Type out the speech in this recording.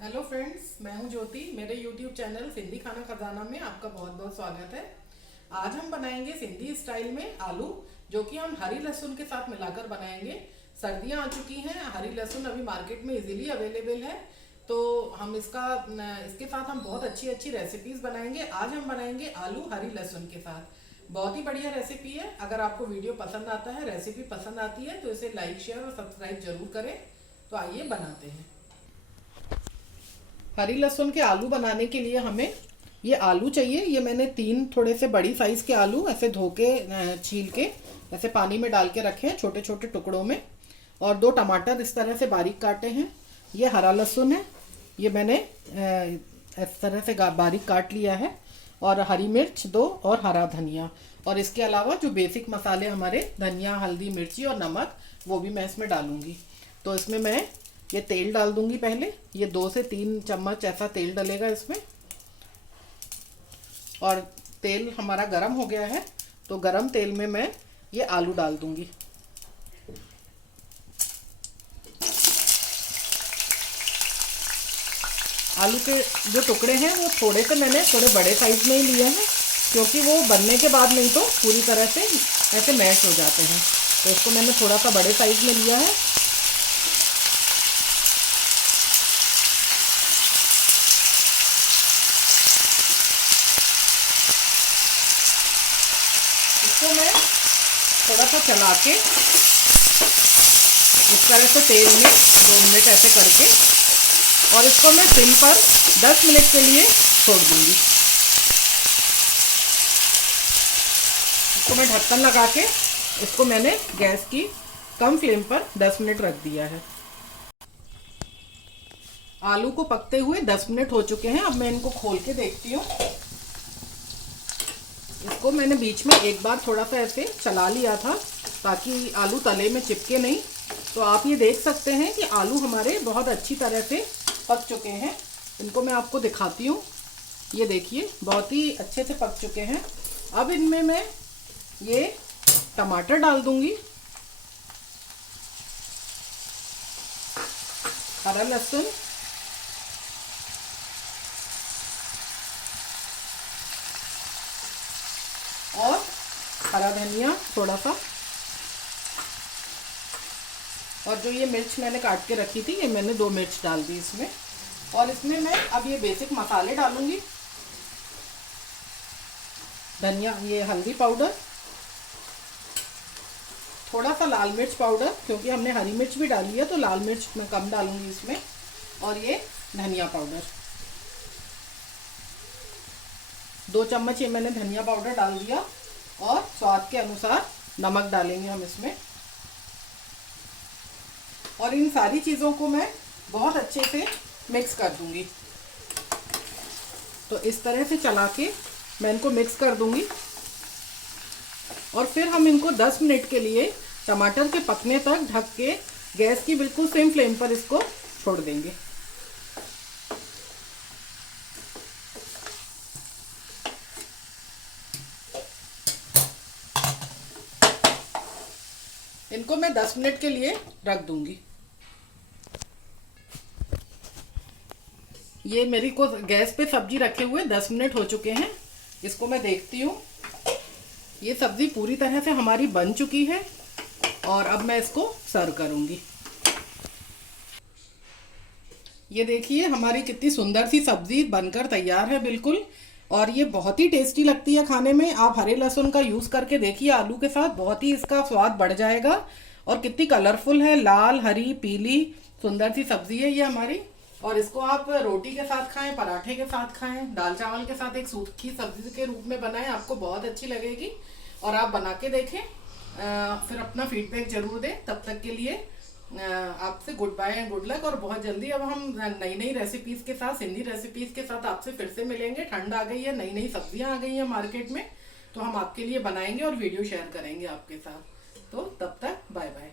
Hello friends, मैं हूं ज्योति। मेरे यूट्यूब चैनल सिंधी खाना खजाना में आपका बहुत बहुत स्वागत है। आज हम बनाएंगे सिंधी स्टाइल में आलू, जो कि हम हरी लहसुन के साथ मिलाकर बनाएंगे। सर्दियां आ चुकी हैं, हरी लहसुन अभी मार्केट में इजीली अवेलेबल है, तो हम इसके साथ हम बहुत अच्छी अच्छी रेसिपीज बनाएंगे। आज हम बनाएंगे आलू हरी लहसुन के साथ। बहुत ही बढ़िया रेसिपी है। अगर आपको वीडियो पसंद आता है, रेसिपी पसंद आती है, तो इसे लाइक शेयर और सब्सक्राइब जरूर करें। तो आइए बनाते हैं। हरी लहसुन के आलू बनाने के लिए हमें ये आलू चाहिए। ये मैंने 3 थोड़े से बड़ी साइज के आलू ऐसे धो के छील के ऐसे पानी में डाल के रखे हैं छोटे छोटे टुकड़ों में। और 2 टमाटर इस तरह से बारीक काटे हैं। ये हरा लहसुन है, ये मैंने इस तरह से बारीक काट लिया है। और हरी मिर्च 2 और हरा धनिया। और इसके अलावा जो बेसिक मसाले हमारे धनिया, हल्दी, मिर्ची और नमक, वो भी मैं इसमें डालूंगी। तो इसमें मैं ये तेल डाल दूंगी। पहले ये 2 से 3 चम्मच ऐसा तेल डलेगा इसमें। और तेल हमारा गरम हो गया है, तो गरम तेल में मैं ये आलू डाल दूंगी। आलू के जो टुकड़े हैं वो मैंने थोड़े बड़े साइज में ही लिए हैं, क्योंकि वो बनने के बाद नहीं तो पूरी तरह से ऐसे मैश हो जाते हैं। तो इसको मैंने थोड़ा सा बड़े साइज में लिया है। इसको मैं थोड़ा सा चला के इस तरह से तेल में 2 मिनट ऐसे करके, और इसको मैं सिम पर 10 मिनट के लिए छोड़ दूंगी। इसको मैं ढक्कन लगा के इसको मैंने गैस की कम फ्लेम पर 10 मिनट रख दिया है। आलू को पकते हुए 10 मिनट हो चुके हैं। अब मैं इनको खोल के देखती हूँ। इसको मैंने बीच में एक बार थोड़ा सा ऐसे चला लिया था, ताकि आलू तले में चिपके नहीं। तो आप ये देख सकते हैं कि आलू हमारे बहुत अच्छी तरह से पक चुके हैं। इनको मैं आपको दिखाती हूँ। ये देखिए, बहुत ही अच्छे से पक चुके हैं। अब इनमें मैं ये टमाटर डाल दूंगी, हरा लहसुन, और हरा धनिया थोड़ा सा, और जो ये मिर्च मैंने काट के रखी थी, ये मैंने 2 मिर्च डाल दी इसमें। और इसमें मैं अब ये बेसिक मसाले डालूंगी। धनिया, ये हल्दी पाउडर, थोड़ा सा लाल मिर्च पाउडर, क्योंकि हमने हरी मिर्च भी डाली है तो लाल मिर्च मैं कम डालूंगी इसमें। और ये धनिया पाउडर 2 चम्मच ये मैंने धनिया पाउडर डाल दिया। और स्वाद के अनुसार नमक डालेंगे हम इसमें। और इन सारी चीज़ों को मैं बहुत अच्छे से मिक्स कर दूंगी। तो इस तरह से चला के मैं इनको मिक्स कर दूंगी। और फिर हम इनको 10 मिनट के लिए टमाटर के पकने तक ढक के गैस की बिल्कुल सेम फ्लेम पर इसको छोड़ देंगे। इनको मैं 10 मिनट के लिए रख दूंगी। ये मेरी को गैस पे सब्जी रखे हुए 10 मिनट हो चुके हैं। इसको मैं देखती हूँ। ये सब्जी पूरी तरह से हमारी बन चुकी है, और अब मैं इसको सर्व करूंगी। ये देखिए, हमारी कितनी सुंदर सी सब्जी बनकर तैयार है बिल्कुल। और ये बहुत ही टेस्टी लगती है खाने में। आप हरे लहसुन का यूज़ करके देखिए आलू के साथ, बहुत ही इसका स्वाद बढ़ जाएगा। और कितनी कलरफुल है, लाल, हरी, पीली सुंदर सी सब्जी है ये हमारी। और इसको आप रोटी के साथ खाएं, पराठे के साथ खाएं, दाल चावल के साथ एक सूखी सब्जी के रूप में बनाएं, आपको बहुत अच्छी लगेगी। और आप बना के देखें, फिर अपना फीडबैक जरूर दें। तब तक के लिए आपसे good bye and good luck. और बहुत जल्दी अब हम नई नई रेसिपीज़ के साथ, सिंधी रेसिपीज़ के साथ आपसे फिर से मिलेंगे। ठंड आ गई है, नई नई सब्जियां आ गई हैं मार्केट में, तो हम आपके लिए बनाएंगे और वीडियो शेयर करेंगे आपके साथ। तो तब तक बाय बाय।